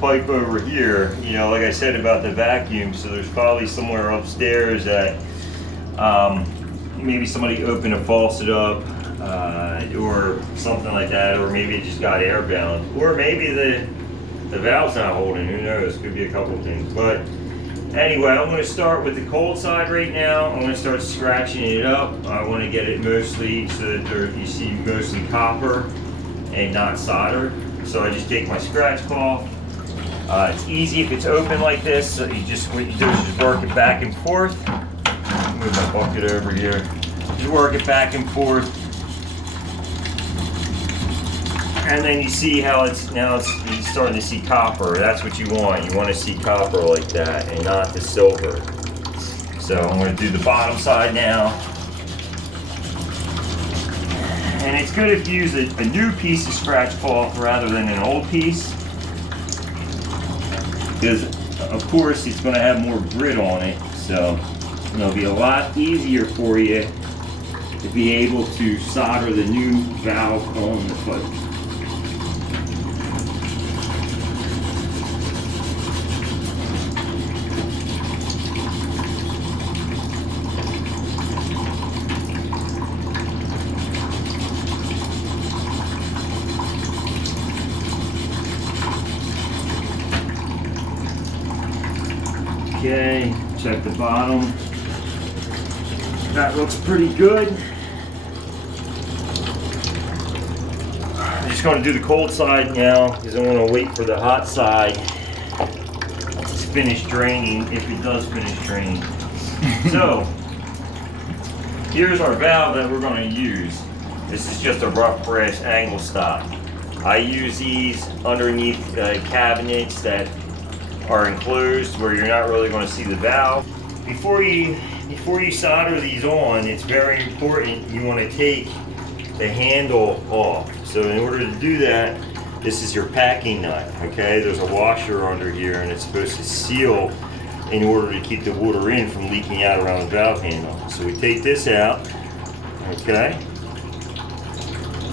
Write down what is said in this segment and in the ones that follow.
pipe over here, you know, like I said about the vacuum, so there's probably somewhere upstairs that maybe somebody opened a faucet up or something like that, or maybe it just got airbound, or maybe the valve's not holding, who knows, could be a couple things. But anyway, I'm going to start with the cold side right now. I'm going to start scratching it up. I want to get it mostly so that you see mostly copper and not solder. So I just take my scratch cloth. It's easy if it's open like this. So what you do is just work it back and forth. Move my bucket over here. Just work it back and forth. And then you see how you're starting to see copper. That's what you want. You want to see copper like that and not the silver. So I'm going to do the bottom side now. And it's good if you use a new piece of scratch cloth rather than an old piece. Because of course it's going to have more grit on it. So it'll be a lot easier for you to be able to solder the new valve on the foot. Okay, check the bottom. That looks pretty good. I'm just going to do the cold side now because I want to wait for the hot side to finish draining, if it does finish draining. So, here's our valve that we're going to use. This is just a rough brass angle stop. I use these underneath cabinets that are enclosed where you're not really going to see the valve. Before you solder these on, it's very important you want to take the handle off. So in order to do that, this is your packing nut, okay? There's a washer under here and it's supposed to seal in order to keep the water in from leaking out around the valve handle. So we take this out, okay?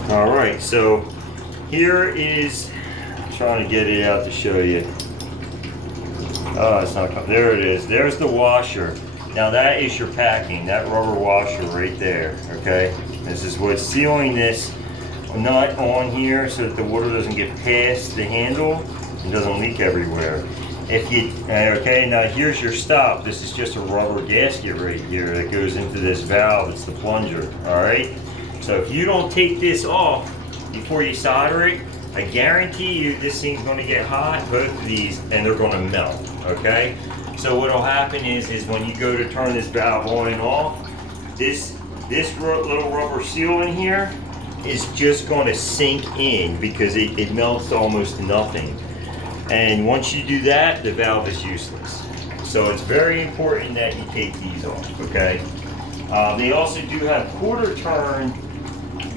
All right, so here is, I'm trying to get it out to show you. Oh, it's not coming. There it is. There's the washer. Now that is your packing, that rubber washer right there, okay? This is what's sealing this nut on here so that the water doesn't get past the handle and doesn't leak everywhere. Okay, now here's your stop. This is just a rubber gasket right here that goes into this valve. It's the plunger, all right? So if you don't take this off before you solder it, I guarantee you this thing's going to get hot, both of these, and they're going to melt, okay? So what'll happen is when you go to turn this valve on and off, this little rubber seal in here is just going to sink in because it melts to almost nothing. And once you do that, the valve is useless. So it's very important that you take these off, okay? They also do have quarter turn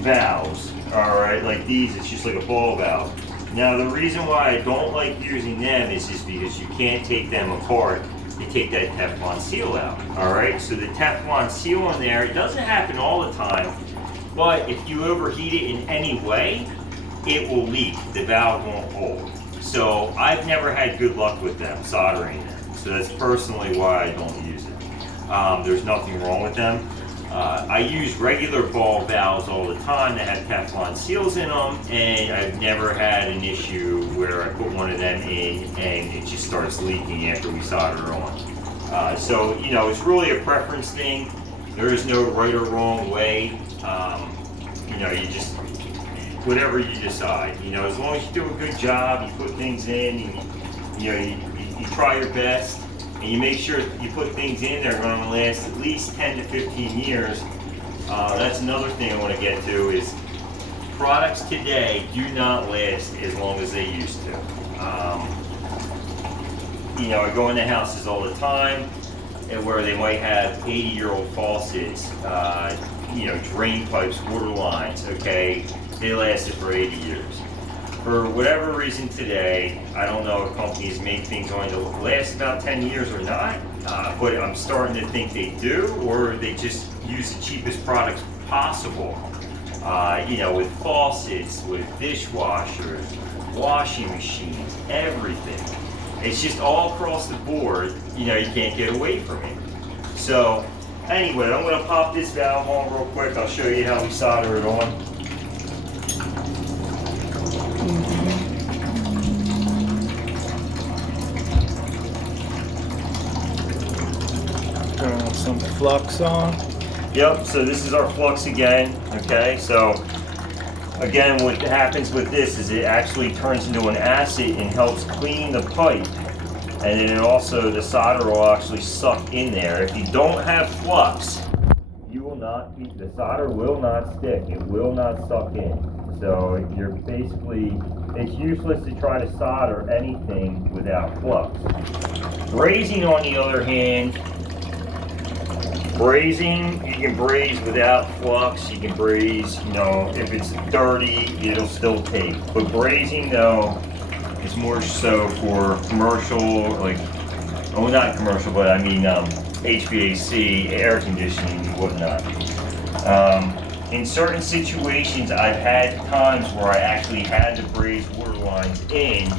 valves. All right, like these, it's just like a ball valve. Now the reason why I don't like using them is because you can't take them apart. You take that Teflon seal out, all right? So the Teflon seal on there, it doesn't happen all the time, but if you overheat it in any way, it will leak. The valve won't hold. So I've never had good luck with them, soldering them. So that's personally why I don't use them. There's nothing wrong with them. I use regular ball valves all the time that have Teflon seals in them, and I've never had an issue where I put one of them in and it just starts leaking after we solder on. So, you know, it's really a preference thing. There is no right or wrong way. You know, you just, whatever you decide. You know, as long as you do a good job, you put things in, you try your best. And you make sure you put things in that are going to last at least 10 to 15 years. That's another thing I want to get to is products today do not last as long as they used to. You know, I go into houses all the time and where they might have 80-year-old faucets, you know, drain pipes, water lines, okay? They lasted for 80 years. For whatever reason today, I don't know if companies make things going to last about 10 years or not, but I'm starting to think they do, or they just use the cheapest products possible you know, with faucets, with dishwashers, washing machines, everything. It's just all across the board, you know, you can't get away from it. So anyway, I'm gonna pop this valve on real quick. I'll show you how we solder it on. Turn some flux on. Yep, so this is our flux again, okay? So again, what happens with this is it actually turns into an acid and helps clean the pipe. And then it also, the solder will actually suck in there. If you don't have flux, you will not, the solder will not stick. It will not suck in. So you're basically, it's useless to try to solder anything without flux. Brazing, on the other hand, brazing, you can braze without flux. You can braze, you know, if it's dirty, it'll still take. But brazing, though, is more so for commercial, like, oh, not commercial, but I mean HVAC, air conditioning, and whatnot. In certain situations, I've had times where I actually had to braze water lines in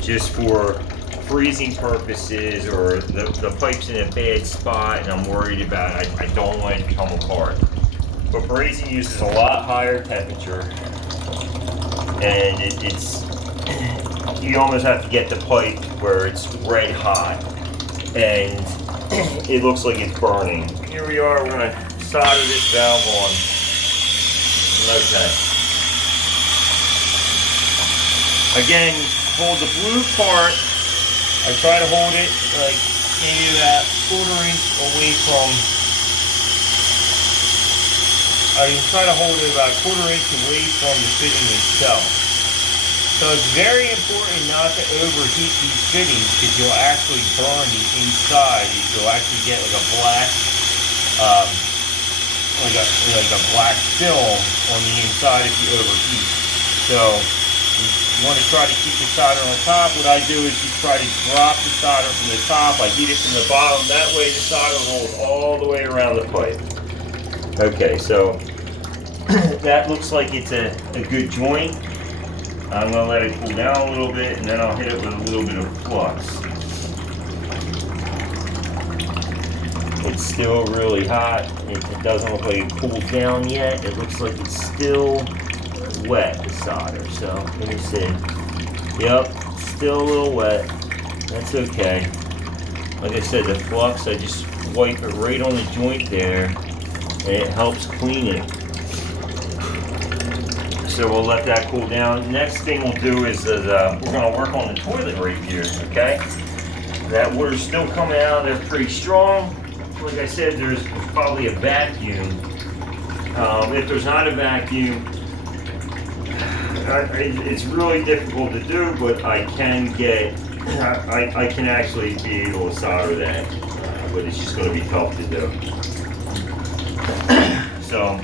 just for freezing purposes, or the pipe's in a bad spot and I'm worried about it. I don't want it to come apart. But brazing uses a lot higher temperature, and it's you almost have to get the pipe where it's red hot and it looks like it's burning. Here we are, we're gonna solder this valve on. Okay. Again, hold the blue part. I try to hold it like maybe about quarter inch away from, I try to hold it about quarter inch away from the fitting itself. So it's very important not to overheat these fittings, because you'll actually burn the inside. You'll actually get like a black, like a black film on the inside if you overheat. So you want to try to keep the solder on top. What I do is you try to drop the solder from the top. I heat it from the bottom. That way the solder rolls all the way around the pipe. Okay, so that looks like it's a good joint. I'm going to let it cool down a little bit, and then I'll hit it with a little bit of flux. It's still really hot. It doesn't look like it cooled down yet. It looks like it's still wet, the solder. So let me see. Yep, still a little wet. That's okay. Like I said, the flux, I just wipe it right on the joint there, and it helps clean it. So we'll let that cool down. Next thing we'll do is we're going to work on the toilet right here, okay? That water's still coming out. They're pretty strong. Like I said, there's probably a vacuum. If there's not a vacuum, it's really difficult to do, but I can actually be able to solder that, but it's just going to be tough to do. So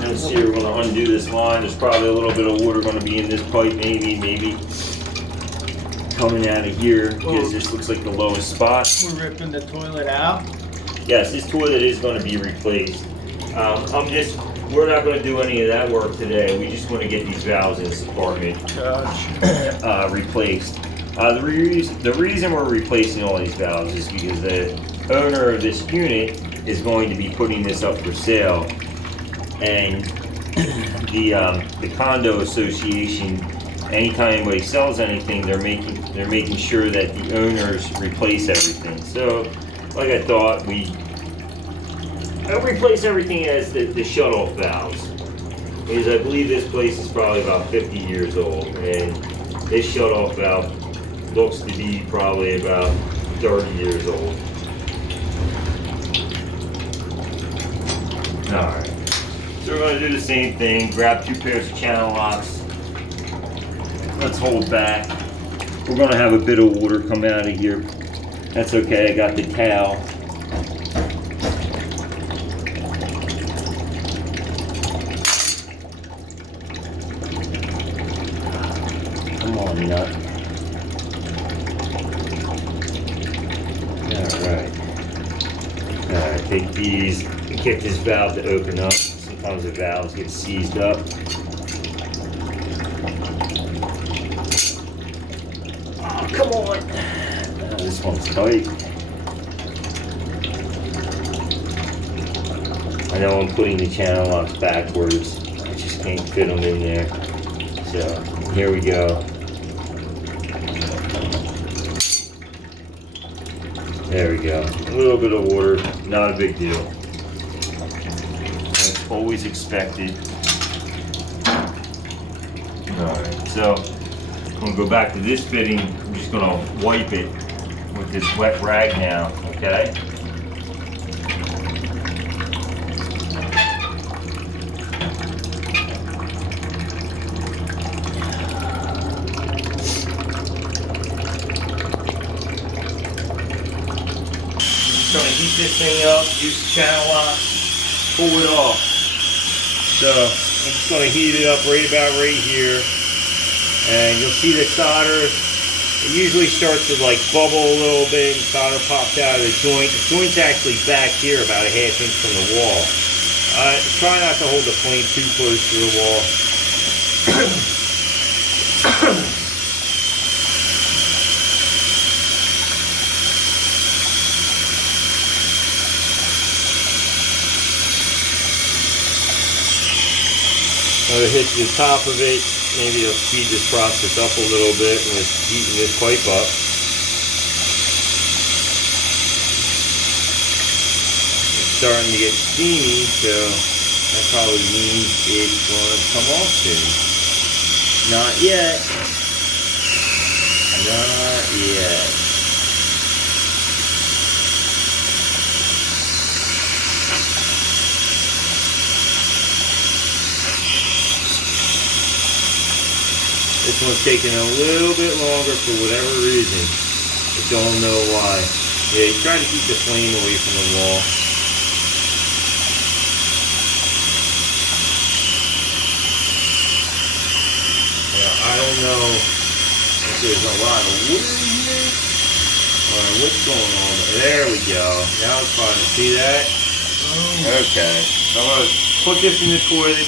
let's see, we're going to undo this line. There's probably a little bit of water going to be in this pipe, maybe coming out of here, because this looks like the lowest spot. We're ripping the toilet out? Yes, this toilet is going to be replaced. We're not going to do any of that work today. We just want to get these valves in this apartment replaced. The reason we're replacing all these valves is because the owner of this unit is going to be putting this up for sale. And the condo association, anytime anybody sells anything, they're making sure that the owners replace everything. So, like I thought, I'll replace everything as the shut-off valves, because I believe this place is probably about 50 years old, and this shut-off valve looks to be probably about 30 years old. All right. So we're going to do the same thing, grab 2 pairs of channel locks. Let's hold back. We're going to have a bit of water come out of here. That's okay, I got the towel. Come on, nut. Alright. Alright, take these kick this valve to open up. Sometimes the valves get seized up. Oh, come on. This one's tight. I know I'm putting the channel locks backwards. I just can't fit them in there. So here we go. There we go. A little bit of water, not a big deal. That's always expected. Alright, so I'm going to go back to this fitting. I'm just going to wipe it with this wet rag now, okay? Going to heat this thing up, use the channel lock, pull it off. So I'm just going to heat it up right here, and you'll see the solder. It usually starts to like bubble a little bit, and solder pops out of the joint. The joint's actually back here, about a ½ inch from the wall. Try not to hold the flame too close to the wall. It hits the top of it, maybe it'll speed this process up a little bit when it's heating this pipe up. It's starting to get steamy, so that probably means it's going to come off soon. Not yet. Not yet. This one's taking a little bit longer for whatever reason. I don't know why. Yeah, try to keep the flame away from the wall. Yeah, I don't know if there's a lot of wood in here or what's going on. But there we go. Now it's fine to see that. Okay. So I'm going to put this in the toilet,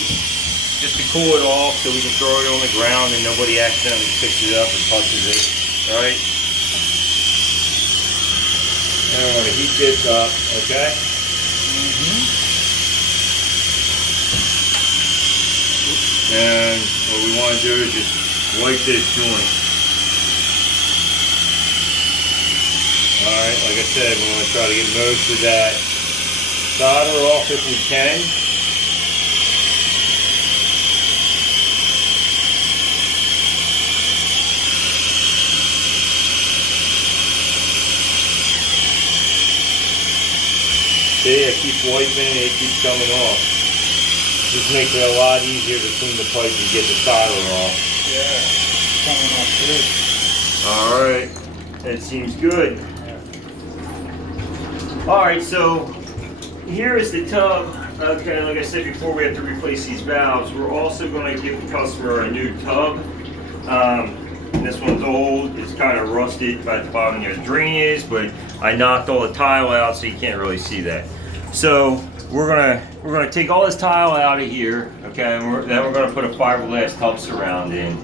just to cool it off so we can throw it on the ground and nobody accidentally picks it up and touches it, alright? And I'm going to heat this up, okay? And what we want to do is just wipe this joint. Alright, like I said, we want to try to get most of that solder off if we can. See, I keep wiping and it keeps coming off. This makes it a lot easier to clean the pipe and get the solder off. Yeah, it's coming off good. Alright, that seems good. Yeah. Alright, so here is the tub. Okay, like I said before, we have to replace these valves. We're also going to give the customer a new tub. This one's old, it's kind of rusted at the bottom where the drain is, but I knocked all the tile out so you can't really see that. So we're gonna take all this tile out of here, okay, and then we're gonna put a fiberglass tub surround in.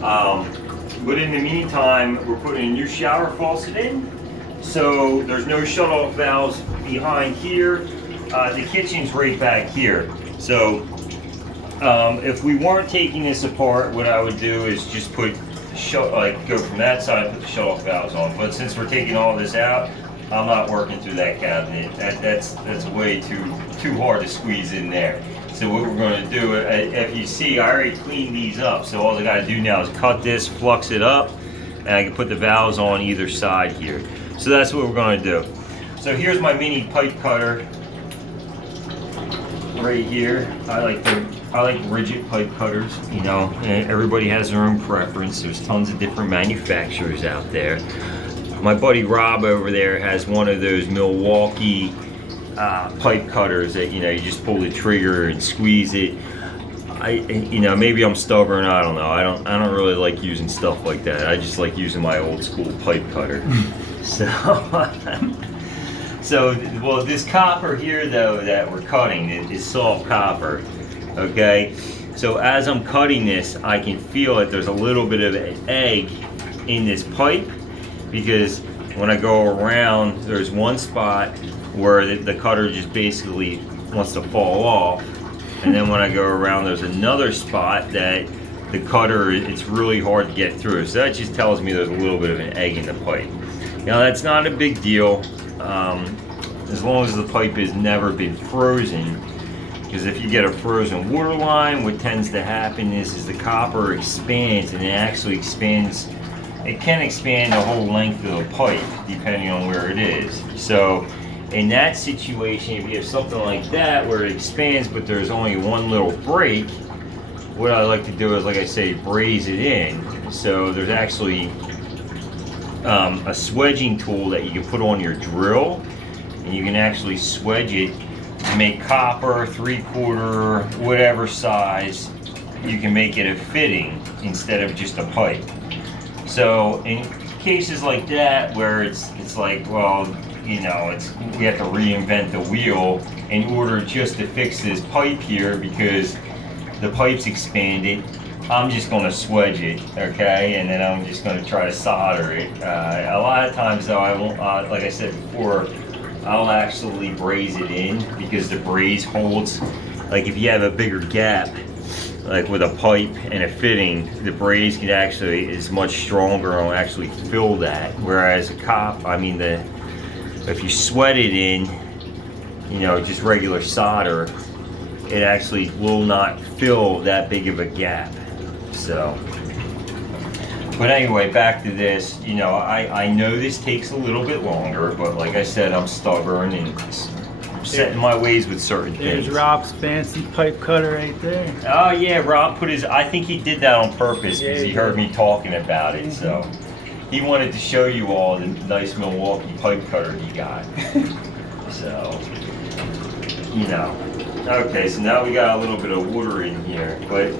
But in the meantime, we're putting a new shower faucet in, so there's no shut-off valves behind here. The kitchen's right back here. So if we weren't taking this apart, what I would do is just put go from that side, put the shut-off valves on. But since we're taking all this out, I'm not working through that cabinet. That's way too hard to squeeze in there. So what we're going to do, if you see, I already cleaned these up. So all I got to do now is cut this, flux it up, and I can put the valves on either side here. So that's what we're going to do. So here's my mini pipe cutter right here. I like rigid pipe cutters, you know, and everybody has their own preference. There's tons of different manufacturers out there. My buddy Rob over there has one of those Milwaukee pipe cutters that, you know, you just pull the trigger and squeeze it. You know, maybe I'm stubborn, I don't know. I don't really like using stuff like that. I just like using my old school pipe cutter. So, well, this copper here, though, that we're cutting is soft copper, okay? So as I'm cutting this, I can feel that there's a little bit of an egg in this pipe, because when I go around, there's one spot where the cutter just basically wants to fall off. And then when I go around, there's another spot that the cutter, it's really hard to get through. So that just tells me there's a little bit of an egg in the pipe. Now that's not a big deal, as long as the pipe has never been frozen. Because if you get a frozen water line, what tends to happen is the copper expands, and it actually expands. It can expand the whole length of the pipe depending on where it is. So in that situation, if you have something like that where it expands but there's only one little break, what I like to do is, like I say, braze it in. So there's actually a swedging tool that you can put on your drill, and you can actually swedge it to make copper 3/4, whatever size. You can make it a fitting instead of just a pipe. So in cases like that where it's like, well, you know, we have to reinvent the wheel in order just to fix this pipe here because the pipe's expanded, I'm just going to swedge it, okay, and then I'm just going to try to solder it. A lot of times though, I won't, like I said before, I'll actually braze it in, because the braze holds, like if you have a bigger gap, like with a pipe and a fitting, the braze can actually is much stronger and will actually fill that. Whereas if you sweat it in, you know, just regular solder, it actually will not fill that big of a gap. So, but anyway, back to this. You know, I know this takes a little bit longer, but like I said, I'm stubborn and I'm set in my ways with certain things. There's Rob's fancy pipe cutter right there. Oh yeah, Rob put his, I think he did that on purpose because he heard me talking about it. So he wanted to show you all the nice Milwaukee pipe cutter he got. So, you know. Okay, so now we got a little bit of water in here, but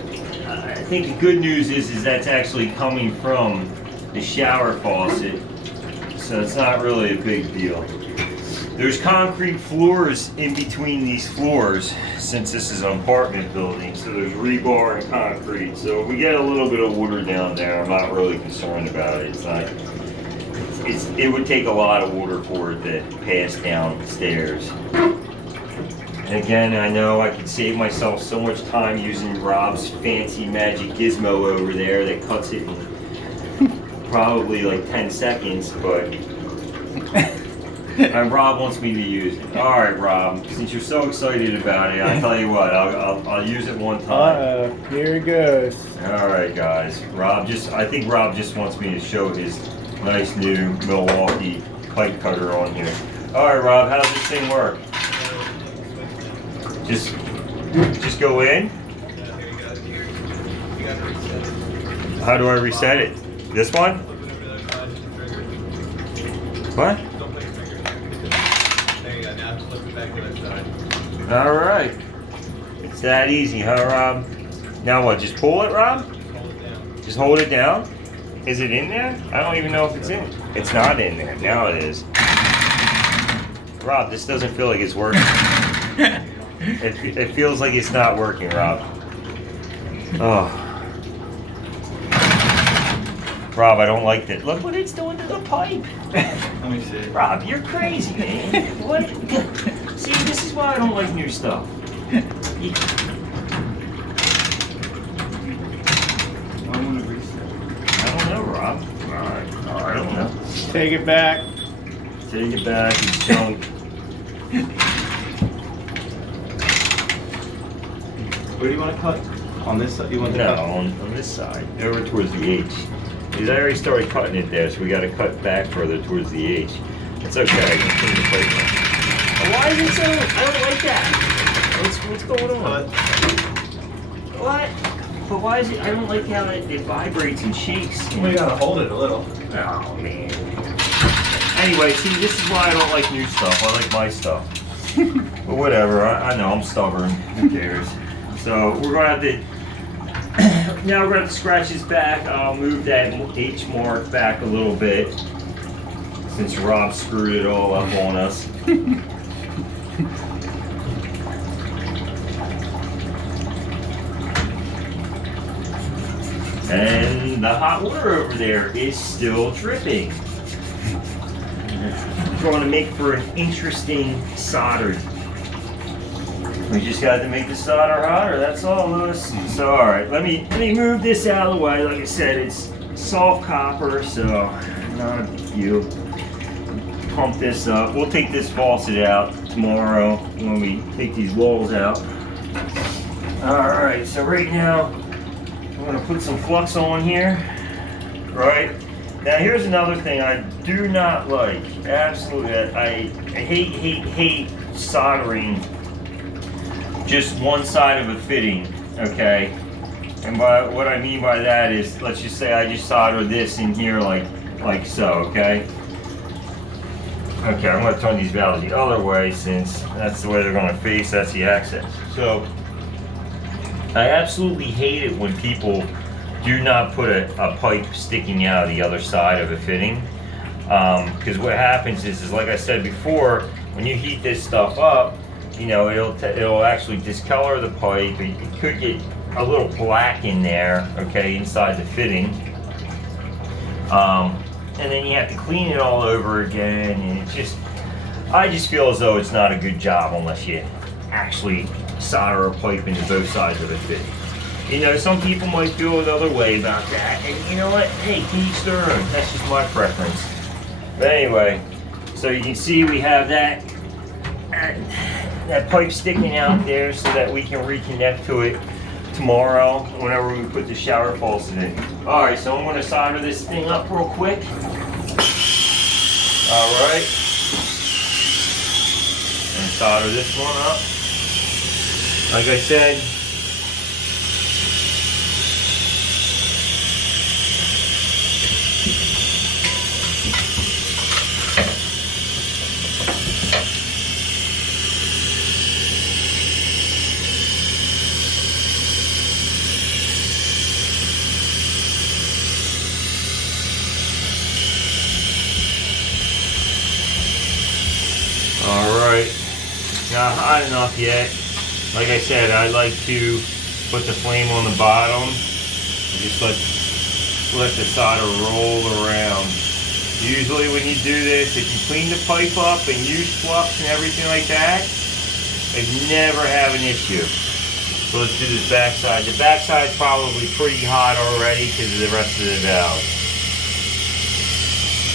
I think the good news is that's actually coming from the shower faucet, so it's not really a big deal. There's concrete floors in between these floors, since this is an apartment building, so there's rebar and concrete. So if we get a little bit of water down there, I'm not really concerned about it. It would take a lot of water for it to pass downstairs. And again, I know I could save myself so much time using Rob's fancy magic gizmo over there that cuts it in probably like 10 seconds, but and Rob wants me to use it. All right, Rob, since you're so excited about it, I'll tell you what, I'll use it one time. Here it goes. All right, guys. I think Rob just wants me to show his nice new Milwaukee pipe cutter on here. All right, Rob, how does this thing work? Just go in. How do I reset it? This one? What? All right. It's that easy, huh, Rob? Now what? Just pull it, Rob? Just hold it down? Is it in there? I don't even know if it's in. It's not in there. Now it is. Rob, this doesn't feel like it's working. It feels like it's not working, Rob. Oh. Rob, I don't like this. Look what it's doing to the pipe. Let me see. Rob, you're crazy, man. What? See, this is why I don't like new stuff. I'm gonna reset. I don't know, Rob. All right. I don't know. Take it back. Take it back. It's junk. Where do you want to cut? On this side? You want to No, cut? on this side, over towards the H. Because I already started cutting it there, so we got to cut back further towards the H. It's okay. I can clean the plate now. Why is it so? I don't like that. What's going on? What? But why is it? I don't like how it vibrates and shakes. We gotta hold it a little. Oh man. Anyway, see, this is why I don't like new stuff. I like my stuff. But whatever. I know I'm stubborn. Who cares? So we're gonna have to. Now we're going to scratch his back. I'll move that H mark back a little bit since Rob screwed it all up on us. And the hot water over there is still dripping. Going to make for an interesting solder. We just got to make the solder hotter, that's all, Lewis. So, all right, let me move this out of the way. Like I said, it's soft copper, so not a big deal. Pump this up. We'll take this faucet out tomorrow when we take these walls out. All right, so right now, I'm gonna put some flux on here, right? Now here's another thing I do not like, absolutely, I hate soldering just one side of a fitting, okay? And what I mean by that is, let's just say I just solder this in here like so, okay? Okay, I'm gonna turn these valves the other way since that's the way they're gonna face, that's the access. So, I absolutely hate it when people do not put a pipe sticking out of the other side of a fitting. Because what happens is like I said before, when you heat this stuff up, you know, it'll actually discolor the pipe. It could get a little black in there, okay, inside the fitting. And then you have to clean it all over again, and I just feel as though it's not a good job unless you actually solder a pipe into both sides of a fitting. You know, some people might feel another way about that, and you know what? Hey, to each their own. That's just my preference. But anyway, so you can see we have that pipe sticking out there so that we can reconnect to it tomorrow whenever we put the shower faucet in. All right, so I'm going to solder this thing up real quick. All right. And solder this one up. Like I said, not hot enough yet. Like I said, I like to put the flame on the bottom and just let the solder roll around. Usually when you do this, if you clean the pipe up and use flux and everything like that, I never have an issue. So let's do this backside. The backside's probably pretty hot already because of the rest of the valve.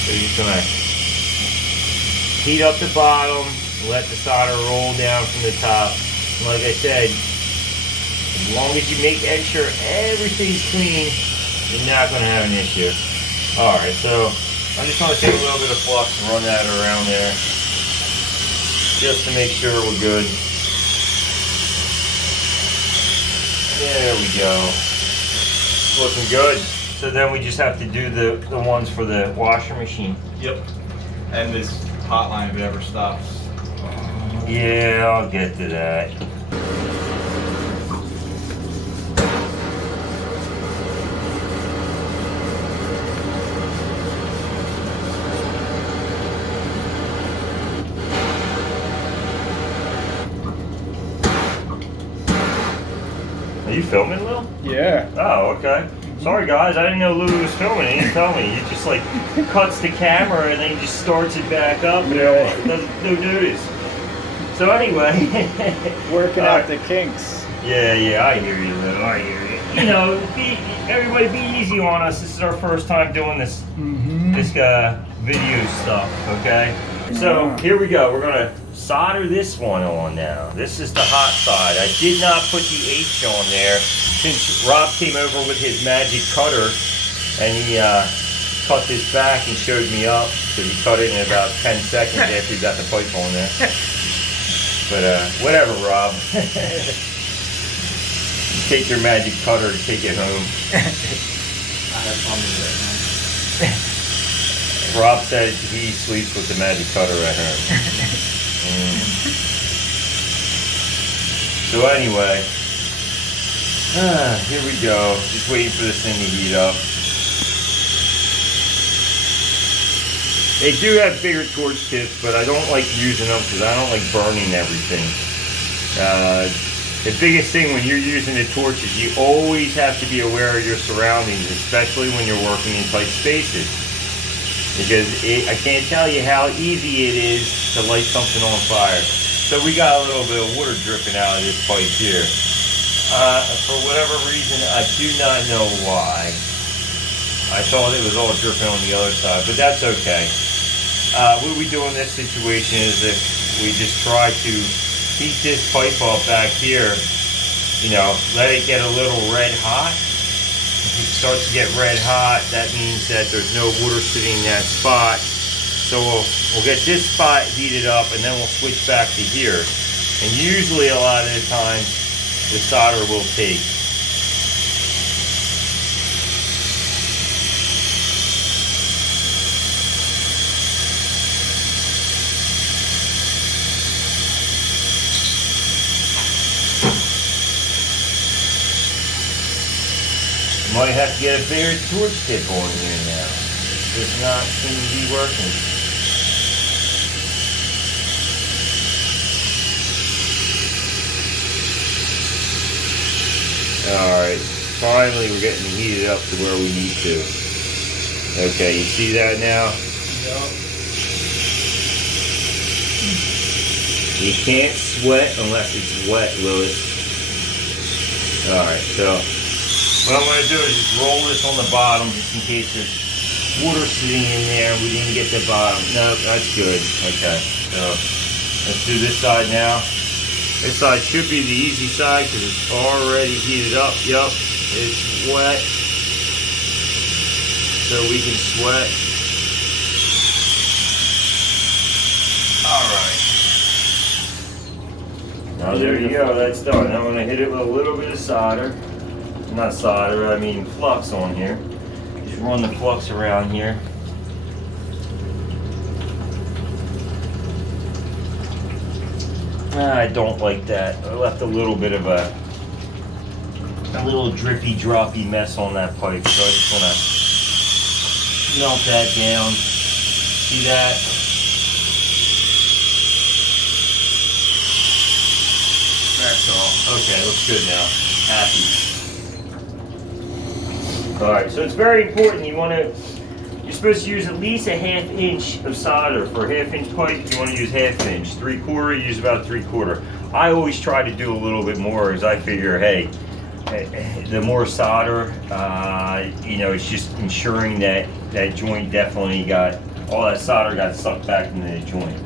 So you're just gonna heat up the bottom, let the solder roll down from the top. Like I said, as long as you make sure everything's clean, you're not going to have an issue. Alright, so I'm just going to take a little bit of flux and run that around there just to make sure we're good. There we go. Looking good. So then we just have to do the ones for the washer machine. Yep. And this hotline, if it ever stops. Yeah, I'll get to that. Are you filming, Lil? Yeah. Oh, okay. Sorry guys, I didn't know Lou was filming. He didn't tell me. He just like cuts the camera and then he just starts it back up. And doesn't no notice. So anyway, Working out the kinks. Yeah, I hear you, Lou. I hear you. You know, everybody be easy on us. This is our first time doing this video stuff. Okay. So here we go. We're gonna solder this one on now. This is the hot side. I did not put the H on there since Rob came over with his magic cutter and he cut this back and showed me up because he cut it in about 10 seconds after he got the pipe on there. But whatever, Rob. Take your magic cutter and take it home. I have fun with it, man. Rob said he sleeps with the magic cutter at home. So anyway, here we go. Just waiting for this thing to heat up. They do have bigger torch tips, but I don't like using them because I don't like burning everything. The biggest thing when you're using a torch is you always have to be aware of your surroundings, especially when you're working in tight spaces. Because I can't tell you how easy it is to light something on fire. So we got a little bit of water dripping out of this pipe here. For whatever reason, I do not know why. I thought it was all dripping on the other side, but that's okay. What we do in this situation is if we just try to heat this pipe up back here, you know, let it get a little red hot. If it starts to get red hot, that means that there's no water sitting in that spot. So we'll get this spot heated up and then we'll switch back to here. And usually a lot of the time, the solder will take. Might have to get a bigger torch tip on here now. It does not seem to be working. Alright, finally we're getting heated up to where we need to. Okay, you see that now? Yup. You can't sweat unless it's wet, Lewis. Alright, so what I'm going to do is just roll this on the bottom just in case there's water sitting in there. We didn't get the bottom. No, that's good. Okay, so let's do this side now. This side should be the easy side because it's already heated up. Yup, it's wet. So we can sweat. Alright. Now there you go, that's done. Now I'm going to hit it with a little bit of solder. Not solder, I mean flux on here. Just run the flux around here. I don't like that. I left a little bit of a little drippy droppy mess on that pipe, so I just want to melt that down. See that? That's all. Okay, looks good now. Happy. Alright, so it's very important. You're supposed to use at least a 1/2 inch of solder. For a 1/2 inch pipe, you want to use 1/2 inch. 3/4, use about 3/4. I always try to do a little bit more as I figure, hey, the more solder, you know, it's just ensuring that that joint definitely got, all that solder got sucked back into the joint.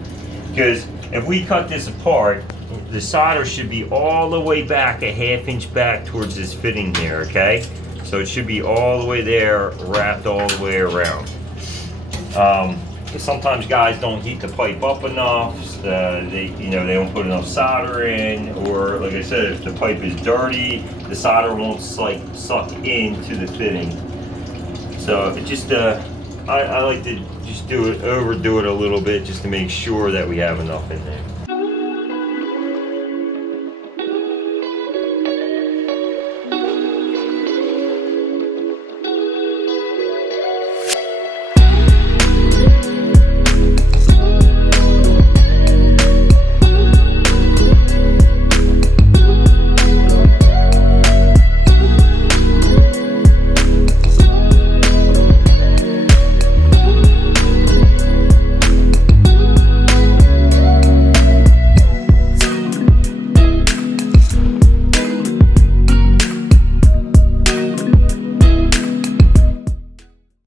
Because if we cut this apart, the solder should be all the way back, a 1/2 inch back towards this fitting here, okay? So it should be all the way there, wrapped all the way around. Sometimes guys don't heat the pipe up enough. They don't put enough solder in, or like I said, if the pipe is dirty, the solder won't like suck into the fitting. So it just, I like to just overdo it a little bit just to make sure that we have enough in there.